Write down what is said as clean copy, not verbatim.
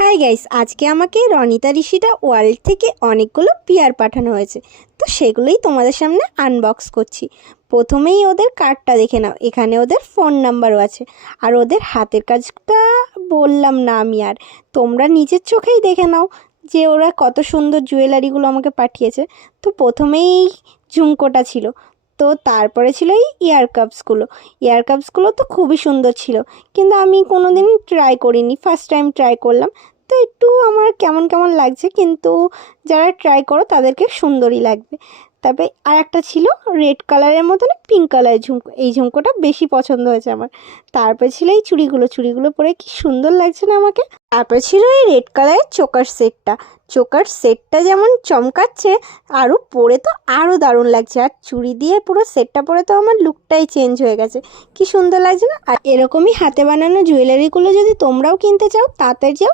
Hi guys, আজকে আমাকে Ronita ঋষিটা world থেকে অনেকগুলো পিয়ার পাঠানো হয়েছে। তো সেগুলোই তোমাদের সামনে আনবক্স করছি। প্রথমেই ওদের কার্ডটা দেখে নাও, এখানে ওদের ফোন নাম্বারও আছে। আর ওদের হাতের কাজটা বললাম না আমি, আর তোমরা নিজের চোখেই দেখে নাও যে ওরা কত সুন্দর জুয়েলারিগুলো আমাকে পাঠিয়েছে। তো প্রথমেই ঝুমকোটা ছিল, তো তারপরে ছিল এই ইয়ার কাপসগুলো তো খুবই সুন্দর ছিল, কিন্তু আমি কোনো দিন ট্রাই করিনি, ফার্স্ট টাইম ট্রাই করলাম। তো একটু আমার কেমন কেমন লাগছে, কিন্তু যারা ট্রাই করো তাদেরকে সুন্দরই লাগবে। তবে আর একটা ছিল রেড কালারের মতন পিঙ্ক কালারের ঝুমকো, এই ঝুমকোটা বেশি পছন্দ হয়েছে আমার। তারপরে ছিল এই চুড়িগুলো পরে কি সুন্দর লাগছে না আমাকে। তারপরে ছিল এই রেড কালারের চোকার সেটটা যেমন চমকাচ্ছে, আরও পরে তো আরও দারুণ লাগছে। আর চুড়ি দিয়ে পুরো সেটটা পরে তো আমার লুকটাই চেঞ্জ হয়ে গেছে, কি সুন্দর লাগছে না। আর এরকমই হাতে বানানো জুয়েলারিগুলো যদি তোমরাও কিনতে চাও তাড়াতাড়ি যাও